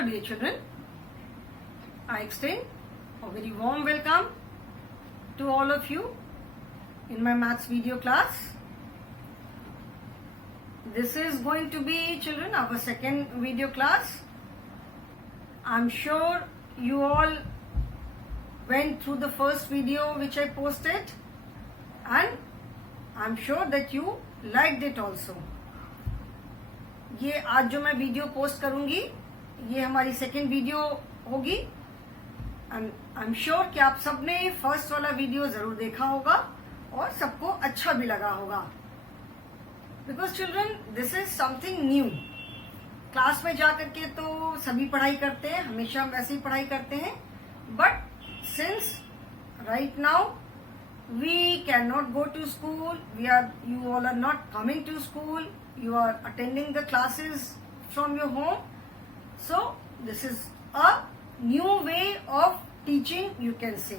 Hello dear children, I extend a very warm welcome to all of you in my maths video class. This is going to be, children, our second video class. I'm sure you all went through the first video which I posted, and I'm sure that you liked it also. ये आज जो मैं video post करूंगी ये हमारी second video होगी and I am sure कि आप सबने फर्स्ट वाला वीडियो जरूर देखा होगा और सबको अच्छा भी लगा होगा, because children this is something new. Class में जाकर के तो सभी पढ़ाई करते हैं, हमेशा हम वैसे ही पढ़ाई करते हैं, but since right now we cannot go to school, you all are not coming to school, you are attending the classes from your home, so this is a new way of teaching, you can say.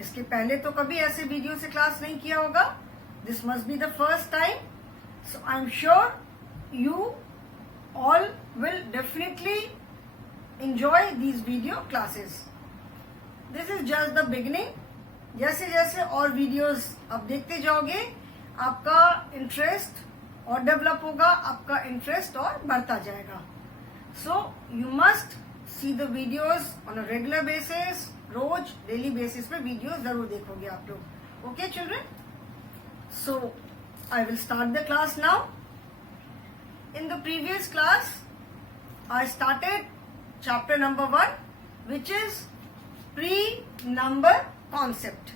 इसके पहले तो कभी ऐसे वीडियो से क्लास नहीं किया होगा. This must be the first time, so I'm sure you all will definitely enjoy these video classes. This is just the beginning. जैसे जैसे और वीडियोस आप देखते जाओगे आपका इंटरेस्ट और डेवलप होगा, आपका इंटरेस्ट और बढ़ता जाएगा. So you must see the videos on a regular basis. रोज डेली बेसिस पे वीडियोस जरूर देखोगे आप लोग. Okay children, so I will start the class now. In the previous class I started chapter number 1 which is pre number concept.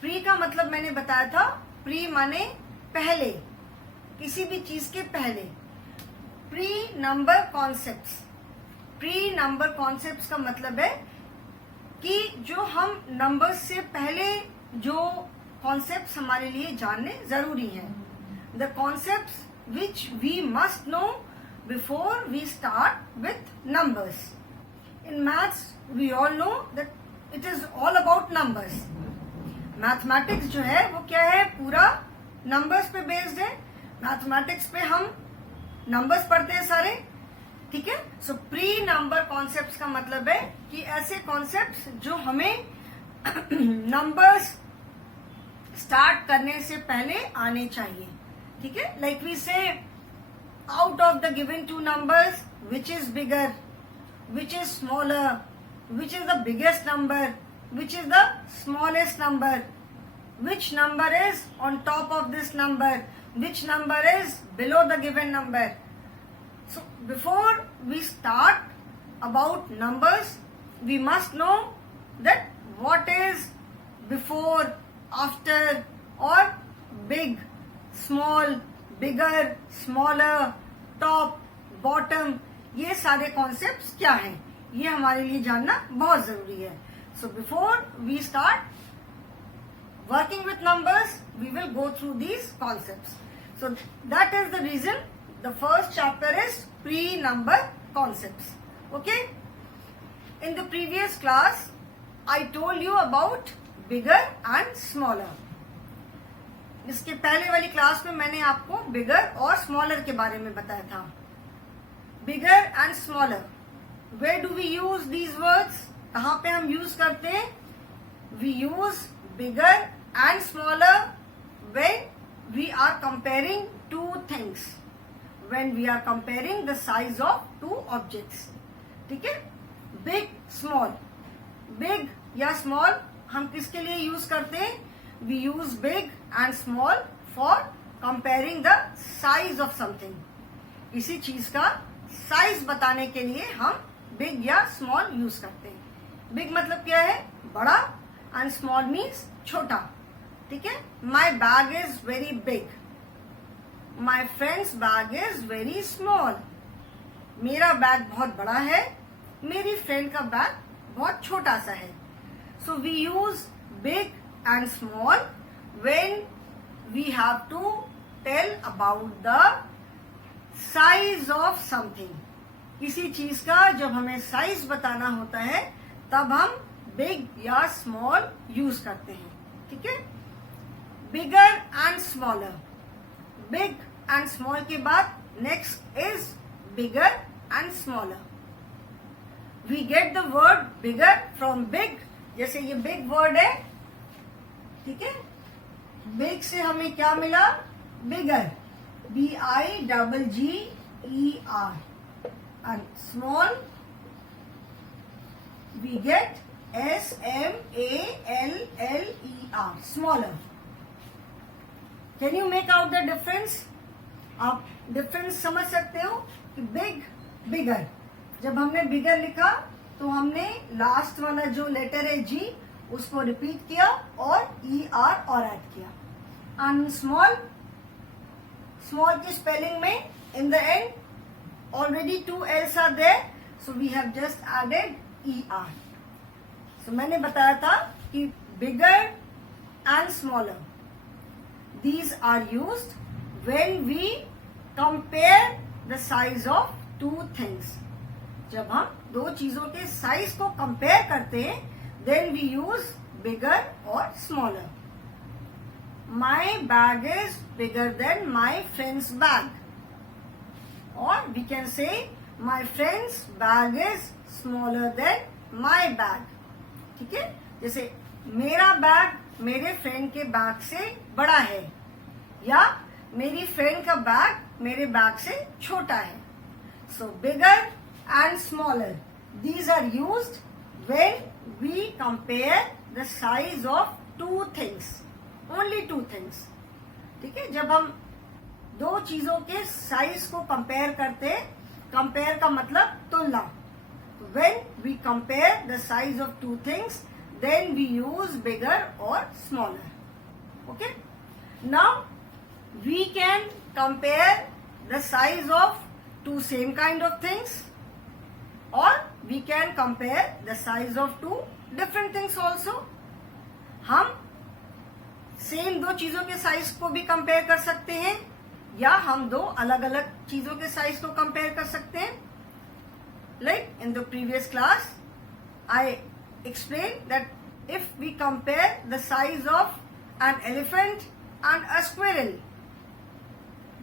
Pre का मतलब मैंने बताया था, प्री माने पहले, किसी भी चीज के पहले. Pre number concepts. Pre number concepts का मतलब है कि जो हम नंबर्स से पहले जो कॉन्सेप्ट्स हमारे लिए जानने जरूरी हैं. The concepts which we must know before we start with numbers. In maths we all know that it is all about numbers. Mathematics जो है वो क्या है, पूरा नंबर्स पे बेस्ड है. मैथमेटिक्स पे हम नंबर्स पढ़ते हैं सारे, ठीक है. सो प्री नंबर कॉन्सेप्ट्स का मतलब है कि ऐसे कॉन्सेप्ट्स जो हमें नंबर्स स्टार्ट करने से पहले आने चाहिए, ठीक है. लाइक वी से out of the given two numbers which is bigger, which is smaller, which is the biggest number, which is the smallest number, which number is on top of this number, which number is below the given number. So before we start about numbers, we must know that what is before, after, or big, small, bigger, smaller, top, bottom, ये सारे कॉन्सेप्ट्स क्या हैं ये हमारे लिए जानना बहुत जरूरी है. So before we start working with numbers we will go through these concepts. So that is the reason the first chapter is pre number concepts. Okay, in the previous class I told you about bigger and smaller. इसके पहले वाली क्लास में मैंने आपको बिगर और स्मॉलर के बारे में बताया था. बिगर and smaller, where do we use these words? कहाँ पे हम यूज करते हैं? We use bigger and smaller when we are comparing two things, when we are comparing the size of two objects. ठीक है. Big, small. Big या small हम किसके लिए यूज करते हैं? We use big and small for comparing the size of something. किसी चीज का साइज बताने के लिए हम बिग या स्मॉल यूज करते हैं. बिग मतलब क्या है? बड़ा, एंड स्मॉल मीन्स छोटा, ठीक है. My bag is very big, my friends bag is very small. मेरा बैग बहुत बड़ा है, मेरी फ्रेंड का बैग बहुत छोटा सा है. So we use big and small when we have to tell about the size of something. किसी चीज का जब हमें साइज बताना होता है तब हम बिग या स्मॉल यूज करते हैं, ठीक है. Bigger and smaller. Big and small के बाद next is bigger and smaller. We get the word bigger from big. जैसे ये बिग वर्ड है, ठीक है, बिग से हमें क्या मिला? बिगर, BIGGER. and small we get SMALLER, smaller. Can you make out the difference? आप डिफरेंस समझ सकते हो कि बिग, बिगर. जब हमने बिगर लिखा तो हमने लास्ट वाला जो लेटर है G उसको रिपीट किया और ER और ऐड किया. एंड स्मॉल, स्मॉल की स्पेलिंग में in the end already two L's are there, so we have just added ER. So मैंने बताया था कि bigger and smaller, these are used when we compare the size of two things. जब हम दो चीजों के साइज को कंपेयर करते हैं, then we use bigger or smaller. My bag is bigger than my friend's bag. Or we can say my friend's bag is smaller than my bag. ठीक है, जैसे मेरा बैग मेरे फ्रेंड के बैग से बड़ा है, या मेरी फ्रेंड का बैग मेरे बैग से छोटा है. So bigger and smaller, these are used when we compare the size of two things, only two things. ठीक है, जब हम दो चीजों के साइज को कंपेयर करते हैं, कंपेयर का मतलब तुलना. When we compare the size of two things, then we use bigger और smaller. Okay, now we can compare the size of two same kind of things, और we can compare the size of two different things also. हम same दो चीजों के साइज को भी कंपेयर कर सकते हैं, या हम दो अलग अलग चीजों के साइज को कंपेयर कर सकते हैं. Like in the previous class I explain that if we compare the size of an elephant and a squirrel,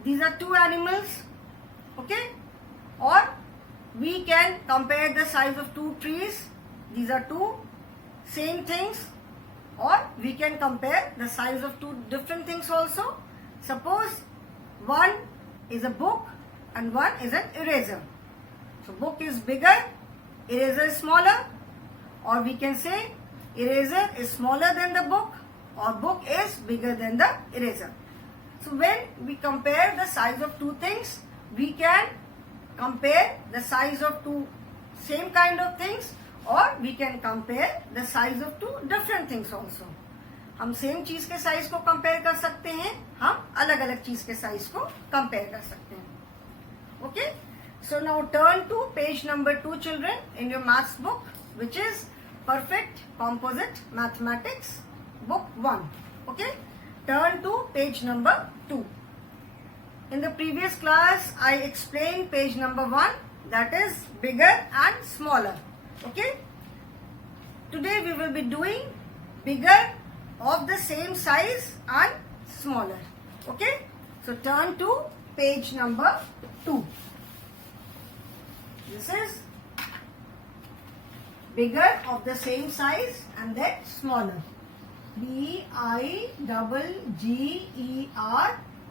these are two animals. Okay, और we can compare the size of two trees, these are two same things. और we can compare the size of two different things also. Suppose one is a book and one is an eraser. So book is bigger, eraser is smaller, or we can say eraser is smaller than the book, or book is bigger than the eraser. So when we compare the size of two things, we can compare the size of two same kind of things, or we can compare the size of two different things also. हम सेम चीज के साइज को कंपेयर कर सकते हैं, हम अलग अलग चीज के साइज को कंपेयर कर सकते हैं. Okay, so now turn to page number 2 children in your maths book, which is perfect composite mathematics book 1. Okay, turn to page number 2. In the previous class I explain page number 1, that is bigger and smaller. Okay, today we will be doing bigger of the same size and smaller. Okay, so turn to page number 2. This is bigger of the same size and then smaller. BIGGER,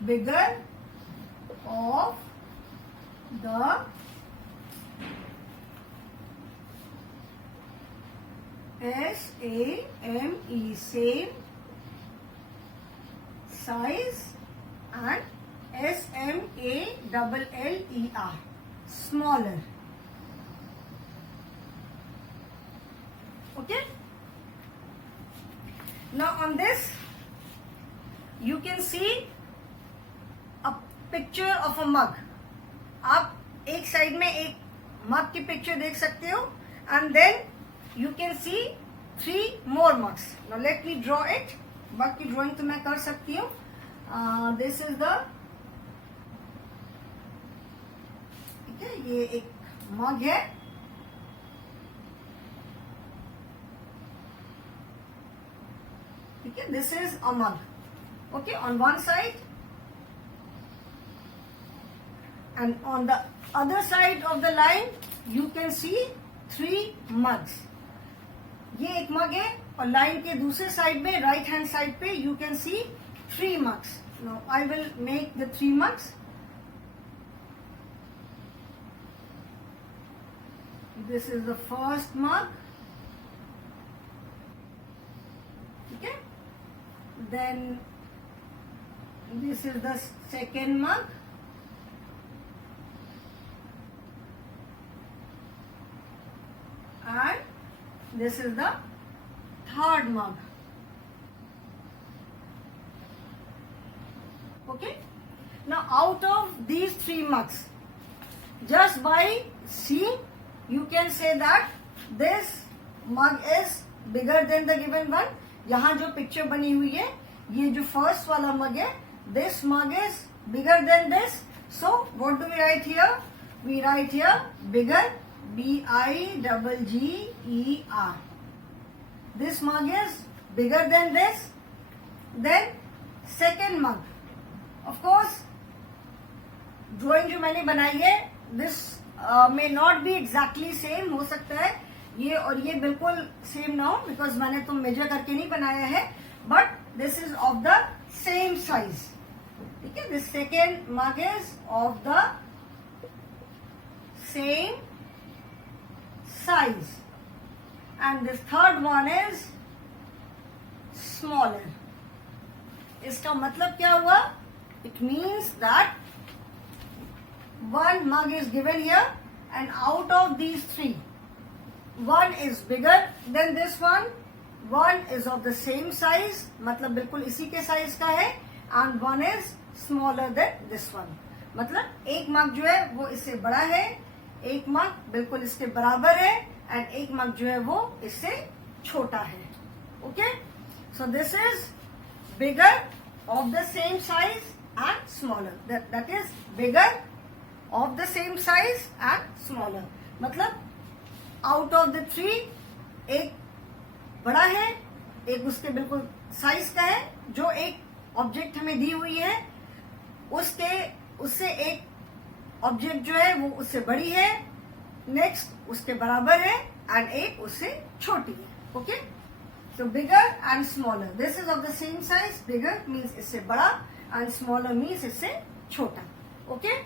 bigger of the SAME, same size, and SMALLER, smaller. Okay, now on this you can see a picture of a mug. आप एक साइड में एक मग की पिक्चर देख सकते हो, and then you can see 3 more mugs. Now let me draw it. मग की ड्राइंग तो मैं कर सकती हूँ. दिस इज द, ठीक है, ये एक मग है. ठीक है, this is a mug. Okay, on one side, and on the other side of the line you can see 3 mugs. ये एक मग है और लाइन के दूसरे साइड में राइट हैंड साइड पे you can see 3 mugs. Now I will make the 3 mugs. This is the first mug. Okay. Then this is the second mug. And this is the third mug. Okay. Now out of these 3 mugs, just by seeing, you can say that this mug is bigger than the given one. यहाँ जो पिक्चर बनी हुई है, ये जो फर्स्ट वाला मग है, this mug is bigger than this. So what do we write here? We write here bigger, B-I-G-G-E-R. This mug is bigger than this. Then second mug. Of course, drawing जो मैंने बनाई है, this may not be exactly same. हो सकता है ये और ये बिल्कुल सेम ना हो, बिकॉज मैंने तो मेजर करके नहीं बनाया है, but this is of the same size. ठीक है, this second mug is of the same size and this third one is smaller. इसका मतलब क्या हुआ? It means that one mug is given here and out of these 3, one is bigger than this one is of the same size, मतलब बिल्कुल इसी के साइज का है, and one is smaller than this one. मतलब एक मग जो है वो इससे बड़ा है, एक मग बिल्कुल इसके बराबर है, and एक मग जो है वो इससे छोटा है. Okay, so this is bigger, of the same size and smaller. That is bigger, of the same size and smaller. मतलब out of the 3, एक बड़ा है, एक उसके बिल्कुल साइज का है, जो एक ऑब्जेक्ट हमें दी हुई है उससे एक ऑब्जेक्ट जो है वो उससे बड़ी है, नेक्स्ट उसके बराबर है, एंड एक उससे छोटी है. ओके, सो bigger and smaller. This is of the same size. बिगर मीन्स इससे बड़ा एंड स्मॉलर मीन्स इससे छोटा. Okay.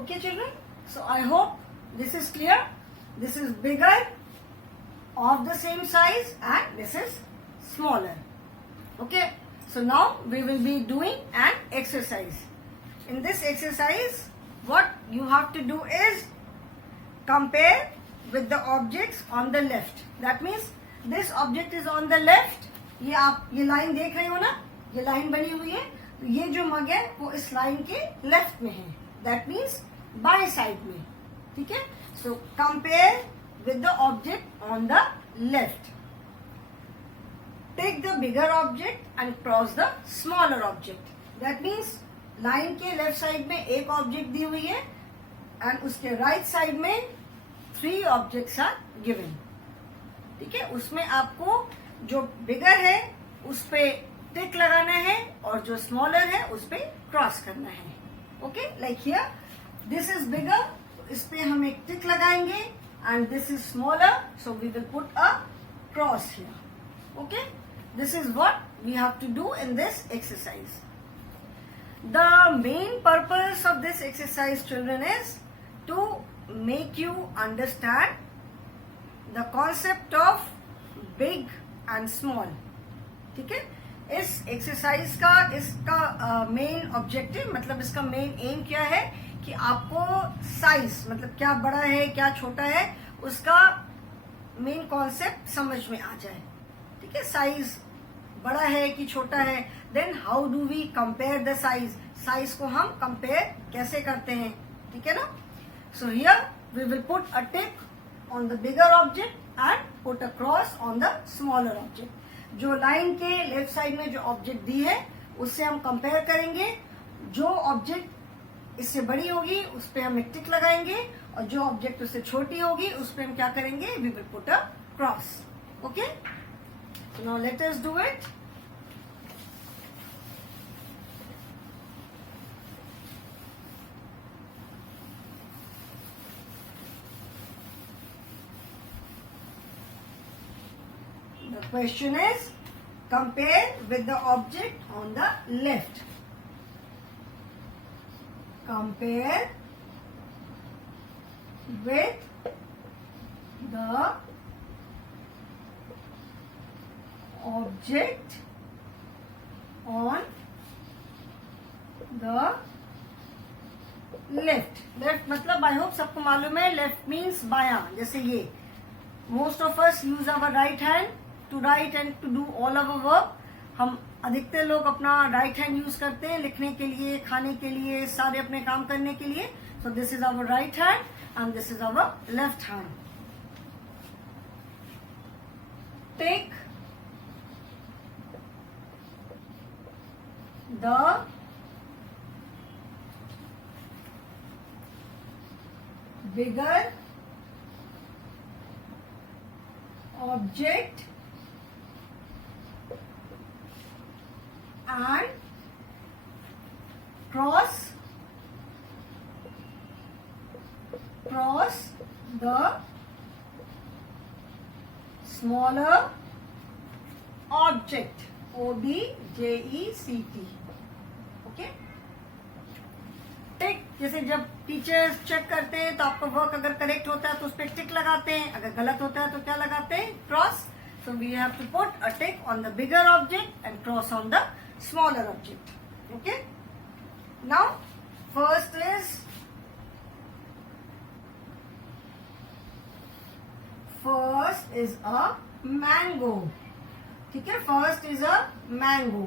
Okay children, so I hope this is clear. This is bigger, of the same size, and this is smaller. Okay, so now we will be doing an exercise. In this exercise, what you have to do is compare with the objects on the left. That means this object is on the left. ये आप ये लाइन देख रहे हो ना, ये लाइन बनी हुई है, तो ये जो मग है वो इस लाइन के लेफ्ट में है. दैट मीन्स बाएं साइड में. ठीक है, so compare with the object on the left. Take the bigger object and cross the smaller object. That means line के लेफ्ट साइड में एक ऑब्जेक्ट दी हुई है एंड उसके राइट साइड में 3 ऑब्जेक्ट्स आर गिवन. ठीक है, उसमें आपको जो बिगर है उस पे टिक लगाना है और जो स्मॉलर है उस पे क्रॉस करना है. Okay, like here this is bigger, इस पे हम एक टिक लगाएंगे, and this is smaller, so we will put a cross here. Okay, this is what we have to do in this exercise. The main purpose of this exercise children is to make you understand the concept of big and small. ठीक है, इस एक्सरसाइज का इसका main objective, मतलब इसका main M क्या है कि आपको साइज, मतलब क्या बड़ा है क्या छोटा है, उसका मेन कॉन्सेप्ट समझ में आ जाए. ठीक है, साइज बड़ा है कि छोटा है, then how do we compare the size. Size को हम कंपेयर कैसे करते हैं. ठीक है ना. So here we will put a tick on the bigger object and put a cross on the smaller object. जो लाइन के लेफ्ट साइड में जो ऑब्जेक्ट दी है उससे हम कंपेयर करेंगे. जो ऑब्जेक्ट इससे बड़ी होगी उस पर हम एक टिक लगाएंगे, और जो ऑब्जेक्ट उससे छोटी होगी उस पर हम क्या करेंगे, we will put a cross. Okay, so now let us do it. The question is compare with the object on the left. Compare with the object on the left. Left मतलब आई होप सबको मालूम है, left means बायां. जैसे ये most of us use our right hand to write and to do all our work. हम अधिकतर लोग अपना राइट हैंड यूज करते हैं लिखने के लिए, खाने के लिए, सारे अपने काम करने के लिए. So this is our right hand and this is our left hand. Take the bigger object and cross the smaller object. object. Okay. Tick. जैसे जब टीचर्स चेक करते हैं तो आपका वर्क अगर करेक्ट होता है तो उस पर टिक लगाते हैं, अगर गलत होता है तो क्या लगाते हैं? Cross. So we have to put a tick on the bigger object and cross on the smaller object. Okay. Now first is a mango. ठीक है, first is a mango.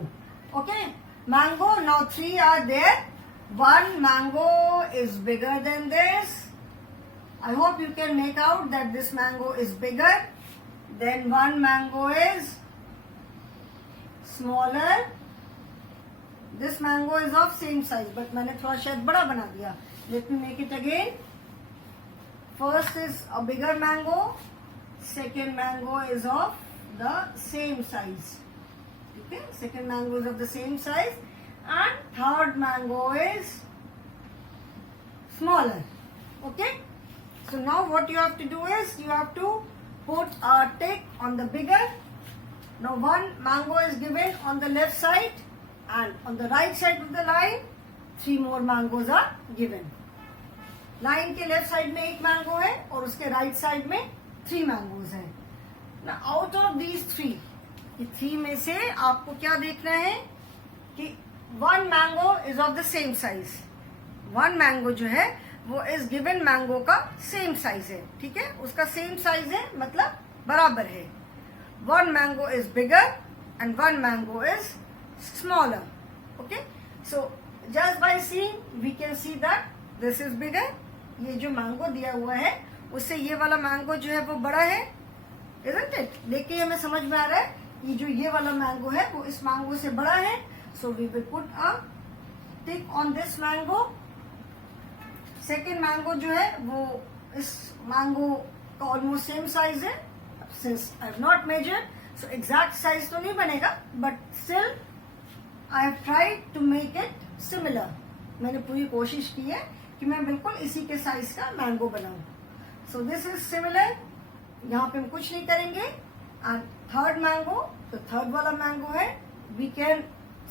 Okay, mango. Now 3 are there. One mango is bigger than this. I hope you can make out that this mango is bigger. Then one mango is smaller. This mango is of same size, but मैंने थोड़ा शायद बड़ा बना दिया. Let me make it again. First is a bigger mango. Second mango is of the same size. Okay, second mango is of the same size. And third mango is smaller. Okay, so now what you have to do is you have to put a tick on the bigger. Now one mango is given on the left side and on the right side of the line 3 more mangoes are given. Line के left side में 1 मैंगो है और उसके right side में 3 मैंगोज हैं. Now out of these 3, ये 3 में से आपको क्या देखना है कि one mango is of the same size. One mango जो है वो इस गिवन मैंगो का सेम साइज है. ठीक है, उसका सेम साइज है मतलब बराबर है. One mango is bigger and one mango is smaller. Okay, so just by seeing we can see that this is bigger. ये जो मैंगो दिया हुआ है उससे ये वाला मैंगो जो है वो बड़ा है. Isn't it? देख के हमें समझ में आ रहा है ये जो ये वाला मैंगो है वो इस मैंगो से बड़ा है. So we will put a tick on this mango. Second mango जो है वो इस mango का almost same size है. Since I have not measured, so exact size तो नहीं बनेगा, but still I have tried to make it similar. मैंने पूरी कोशिश की है कि मैं बिल्कुल इसी के साइज का मैंगो बनाऊं. So this is similar. यहाँ पे हम कुछ नहीं करेंगे. And third mango, तो थर्ड वाला मैंगो है. We can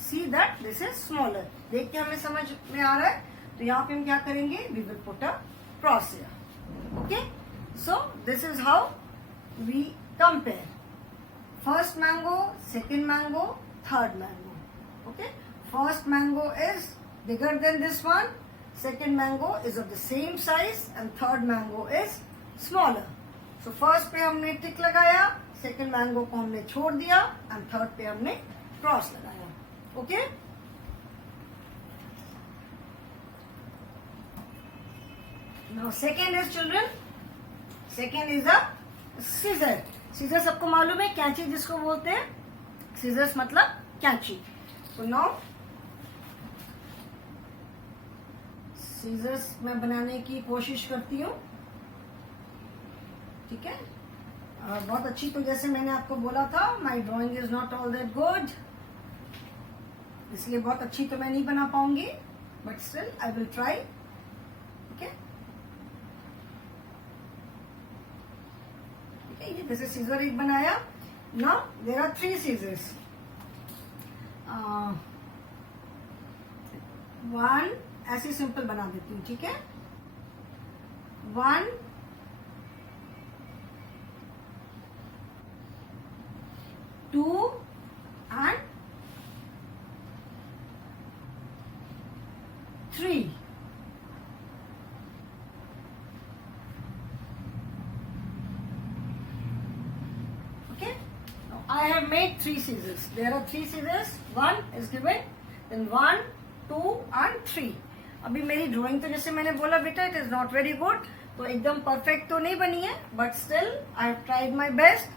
see that this is smaller. देख के हमें समझ में आ रहा है. तो यहाँ पे हम क्या करेंगे? We will put a cross here. Okay, so this is how we compare. First mango, second mango, third mango. Okay, first mango is bigger than this one. Second mango is of the same size and third mango is smaller. So first पे हमने टिक लगाया, second mango को हमने छोड़ दिया and third पे हमने क्रॉस लगाया. Okay, now second is children, second is a scissor. scissor सबको मालूम है, कैंची जिसको बोलते हैं. scissors मतलब कैंची. तो now scissors मैं बनाने की कोशिश करती हूँ. ठीक है, बहुत अच्छी तो जैसे मैंने आपको बोला था माई drawing is not all that good, इसलिए बहुत अच्छी तो मैं नहीं बना पाऊंगी, but still I will try. Okay, ठीक है, ये जैसे सीजर एक बनाया. Now there are 3 scissors. One ऐसे सिंपल बना देती हूँ, ठीक है. 1, 2 and 3. Okay. Now I have made 3 scissors. There are 3 scissors. 1 is given. Then 1, 2 and 3. अभी मेरी ड्राइंग तो जैसे मैंने बोला बेटा it is not very good, तो एकदम परफेक्ट तो नहीं बनी है, but still I have tried my best.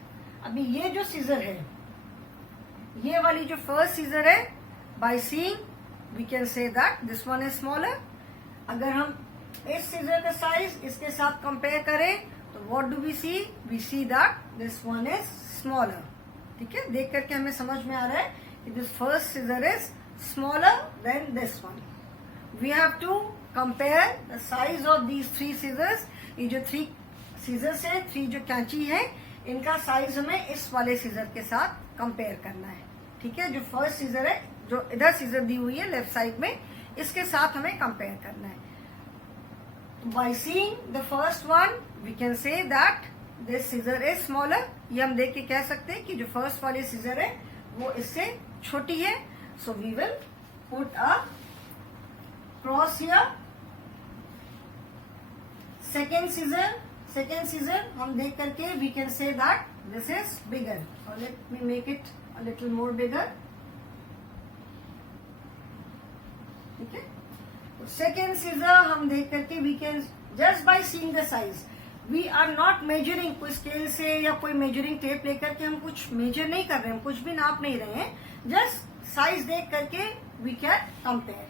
अभी ये जो सीजर है, ये वाली जो फर्स्ट सीजर है, by seeing we can say that this one is smaller. अगर हम इस सीजर का साइज इसके साथ कंपेयर करें तो what do we see? We see that this one is smaller. ठीक है, देख करके हमें समझ में आ रहा है कि this first scissor is smaller than this one. We have to compare the size of these 3 scissors. ये जो 3 सीजर्स है, 3 जो कैंची है, इनका साइज हमें इस वाले सीजर के साथ कंपेयर करना है. ठीक है, जो फर्स्ट सीजर है, जो इधर सीजर दी हुई है लेफ्ट साइड में, इसके साथ हमें कंपेयर करना है. By seeing the first one we can say that this scissor is smaller. ये हम देख के कह सकते हैं कि जो फर्स्ट वाली सीजर है वो इससे छोटी है. So we will put a cross here. Second scissor हम देख करके we can say that this is bigger. Let me make it a little more bigger. ठीक है, सेकेंड सीजर हम देख करके we can just by seeing the size, we are not measuring. कोई scale से या कोई मेजरिंग टेप लेकर के हम कुछ मेजर नहीं कर रहे हैं, कुछ भी नाप नहीं रहे हैं. जस्ट साइज देख करके वी कैन कंपेयर.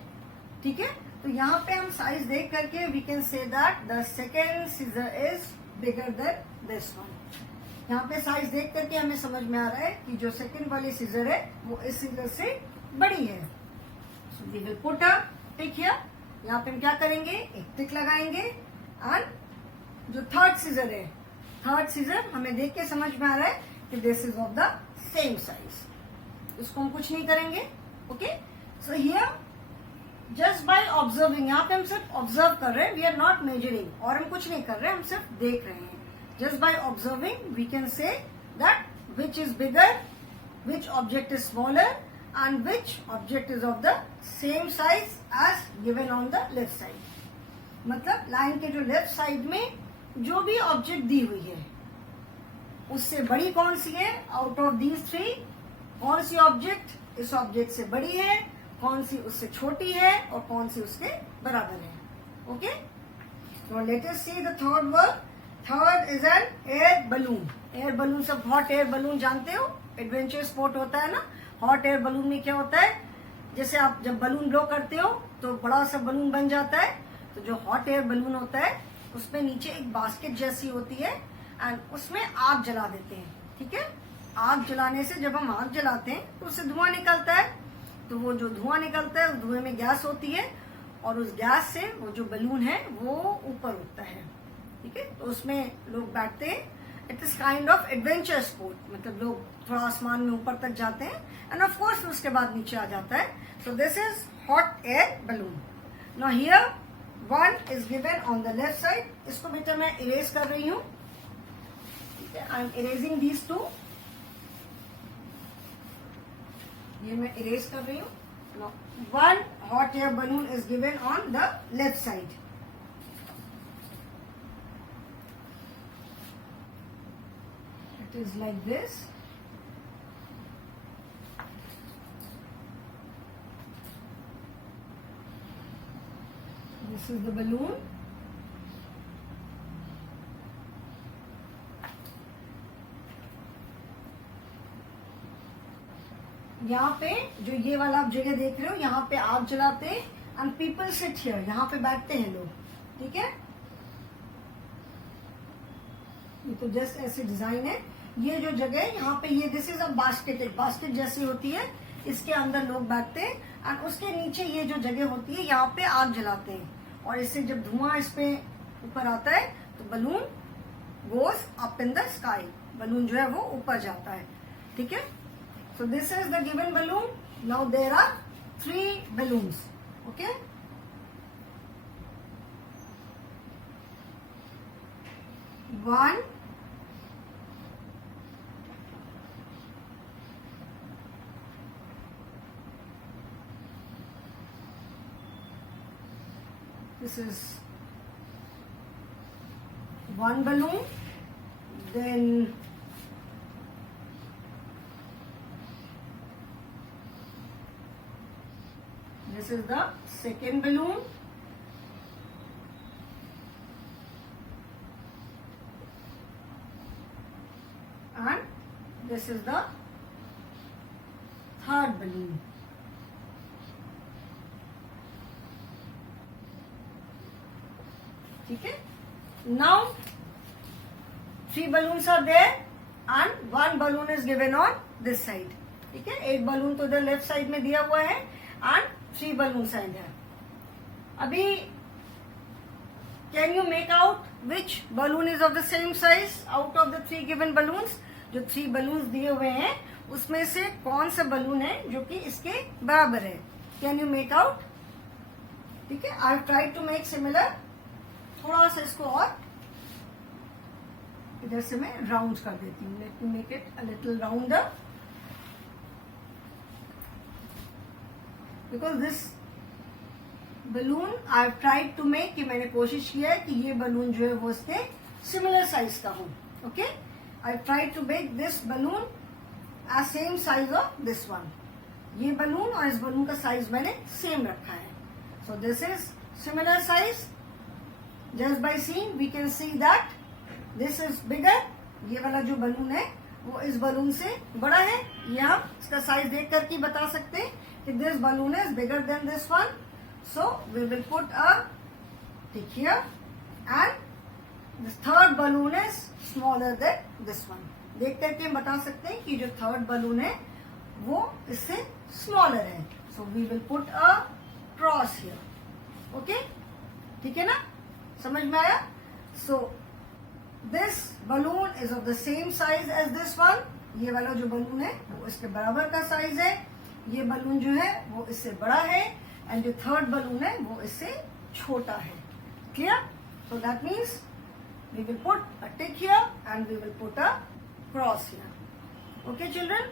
ठीक है, तो यहाँ पे हम साइज देख करके we can say that the second scissor is bigger than this one. यहाँ पे साइज देख करके हमें समझ में आ रहा है कि जो सेकेंड वाली सीजर है वो इस सीजर से बड़ी है. So we will put a tick here. यहाँ पे हम क्या करेंगे, एक टिक लगाएंगे. एंड जो थर्ड सीजर है, थर्ड सीजर हमें देख के समझ में आ रहा है कि this is of the same size. इसको हम कुछ नहीं करेंगे. Okay, so here just by observing, यहाँ पे हम सिर्फ ऑब्जर्व कर रहे हैं, वी आर नॉट मेजरिंग, और हम कुछ नहीं कर रहे हैं, हम सिर्फ देख रहे हैं. Just by observing we can say that which is bigger, which object is smaller and which object is of the same size as given on the left side. मतलब लाइन के जो लेफ्ट साइड में जो भी ऑब्जेक्ट दी हुई है उससे बड़ी कौन सी है आउट ऑफ दीज 3. कौन सी ऑब्जेक्ट इस ऑब्जेक्ट से बड़ी है, कौन सी उससे छोटी है और कौन सी उसके बराबर है. ओके, तो let us see the third word. Third is an air balloon. Air balloon, सब हॉट एयर बलून जानते हो, एडवेंचर स्पोर्ट होता है ना. हॉट एयर बलून में क्या होता है, जैसे आप जब बलून ब्लो करते हो तो बड़ा सा बलून बन जाता है. तो जो हॉट एयर बलून होता है उसमें नीचे एक बास्केट जैसी होती है एंड उसमें आग जला देते हैं. ठीक है, आग जलाने से जब हम आग जलाते हैं तो उससे धुआं निकलता है. तो वो जो धुआं निकलता है उस धुएं में गैस होती है और उस गैस से वो जो बलून है वो ऊपर उठता है. ठीक है, तो उसमें लोग बैठते हैं. It is kind of adventure sport, मतलब लोग थोड़ा आसमान में ऊपर तक जाते हैं एंड ऑफ कोर्स उसके बाद नीचे आ जाता है. So this is hot air balloon. Now here one is given on the left side. इसको बेटा मैं इरेज कर रही हूँ. I am erasing these 2. ये मैं इरेज कर रही हूँ. Now one hot air balloon is given on the left side. It is like this. This is the balloon. यहाँ पे जो ये वाला आप जगह देख रहे हो, यहाँ पे आग जलाते हैं एंड पीपल सिट हियर. यहाँ पे बैठते हैं लोग. ठीक है, ये तो जस्ट ऐसे डिजाइन है. ये जो जगह है यहाँ पे, ये दिस इज अ बास्केट. एक बास्केट जैसी होती है, इसके अंदर लोग बैठते हैं एंड उसके नीचे ये जो जगह होती है यहाँ पे आग जलाते हैं. और इससे जब धुआं इस पे ऊपर आता है तो balloon goes up in the sky. Balloon जो है वो ऊपर जाता है. ठीक है. So this is the given balloon. Now there are 3 balloons. Okay. One, this is one balloon, then this is the second balloon, and this is the third balloon. Okay. Now 3 balloons are there and 1 balloon is given on this side. ठीक है, एक balloon तो इधर left side में दिया हुआ है and 3 balloons are there. अभी can you make out which balloon is of the same size out of the 3 given balloons? जो 3 balloons दिए हुए हैं उसमें से कौन सा balloon है जो कि इसके बराबर है? Can you make out? ठीक है, I have tried to make similar. थोड़ा सा इसको और इधर से मैं राउंड कर देती हूँ. Let me make it a little rounder because this balloon I have tried to make, कि मैंने कोशिश किया है कि ये बलून जो है वो इसके सिमिलर साइज का हो. Okay, I have tried to make this balloon as same size of this one. ये बलून और इस बलून का साइज मैंने सेम रखा है. So this is similar size. Just by seeing we can see that this is bigger. ये वाला जो बलून है वो इस बलून से बड़ा है. ये हम इसका साइज देख करके बता सकते हैं कि this balloon is bigger than this one. So we will put a tick here and this third balloon is smaller than this one. देख करके हम बता सकते हैं कि जो third balloon है वो इससे smaller है. So we will put a cross here. Okay? ठीक है ना? समझ में आया? So this balloon is of the same size as this one. ये वाला जो बलून है वो इसके बराबर का साइज है. ये बलून जो है वो इससे बड़ा है एंड जो थर्ड बलून है वो इससे छोटा है. Clear? So that means we will put a tick here and we will put a cross here. Okay children,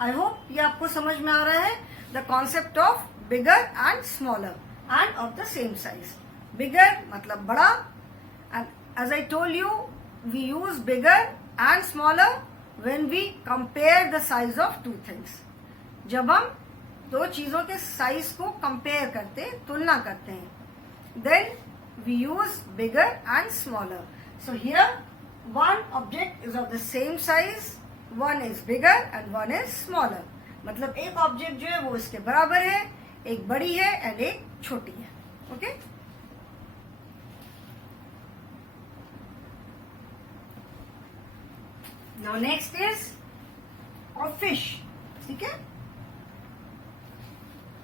I hope ये आपको समझ में आ रहा है. The concept of bigger and smaller and of the same size. Bigger मतलब बड़ा, and as I told you we use bigger and smaller when we compare the size of two things. जब हम दो चीजों के साइज को कंपेयर करते हैं, तुलना करते हैं, then we use bigger and smaller. So here one object is of the same size, one is bigger and one is smaller. मतलब एक ऑब्जेक्ट जो है वो इसके बराबर है, एक बड़ी है एंड एक छोटी है. Okay, now next is a fish. ठीक है,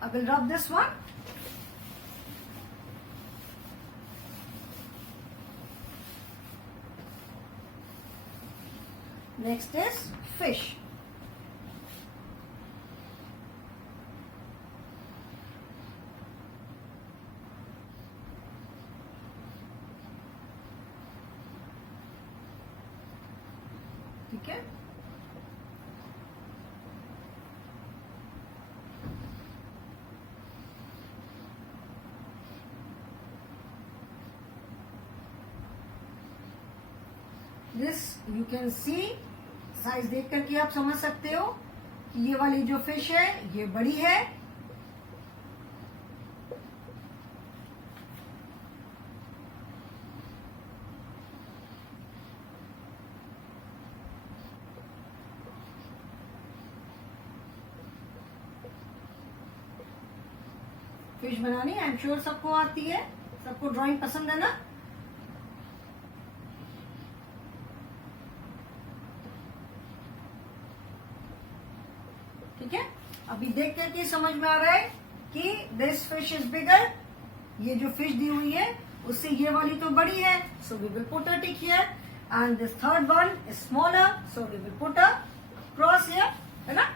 I will rub this one. Next is fish. ठीक है, this you can see, size देख करके आप समझ सकते हो कि ये वाली जो फिश है ये बड़ी है. फिश बनानी आई एम श्योर सबको आती है, सबको ड्राइंग पसंद है ना. ठीक है, अभी देख करके समझ में आ रहा है कि दिस फिश इज बिगर. ये जो फिश दी हुई है उससे ये वाली तो बड़ी है, so we will put a tick here. And this third one is smaller, so we will put a cross here, है ना.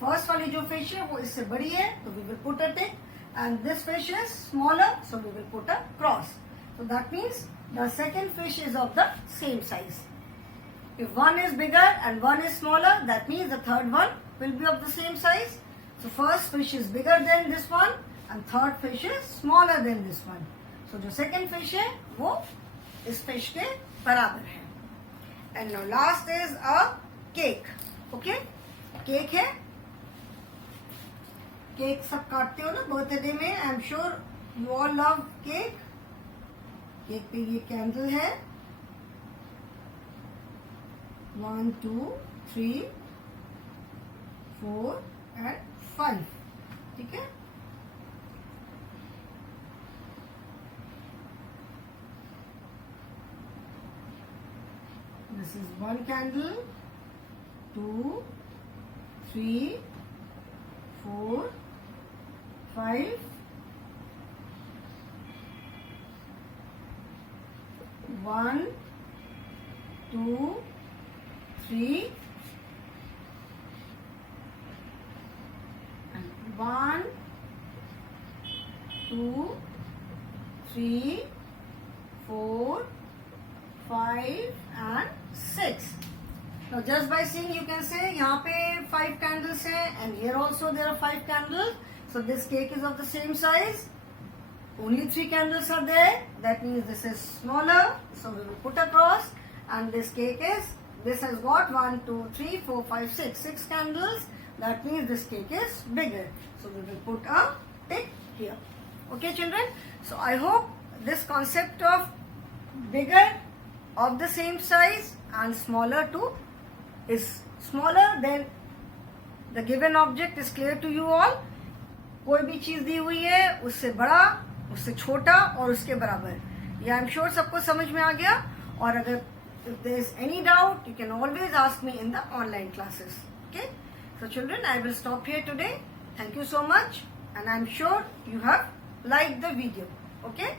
फर्स्ट वाली जो फिश है वो इससे बड़ी है तो we will put a tick, and this fish is smaller so we will put a cross. So that means the second fish is of the same size. If one is bigger and one is smaller, that means the third one will be of the same size. So first fish is bigger than this one and third fish is smaller than this one. So जो second fish है वो इस fish के बराबर है. And now last is a cake. Okay? Cake है. Cake सब काटते हो ना बर्थडे में. I am sure you all love cake. Cake पे ये कैंडल है. 1 2 3 4 and 5. ठीक है. This is one candle. 2 3 4 5. 1 2 3 and 1 2 3 4 5 and 6. Now just by seeing you can say यहाँ पे 5 candles हैं and here also there are 5 candles. So this cake is of the same size. Only 3 candles are there. That means this is smaller. So we will put a cross. And this cake is, this has got 1, 2, 3, 4, 5, 6. 6 candles. That means this cake is bigger. So we will put a tick here. Okay children. So I hope this concept of bigger, of the same size and smaller too is smaller than the given object is clear to you all. कोई भी चीज दी हुई है उससे बड़ा, उससे छोटा और उसके बराबर. ये आई एम श्योर सबको समझ में आ गया. और अगर if there is any doubt you can always ask me in the online classes. Okay. So children I will stop here today. Thank you so much and I am sure you have like the video. Okay.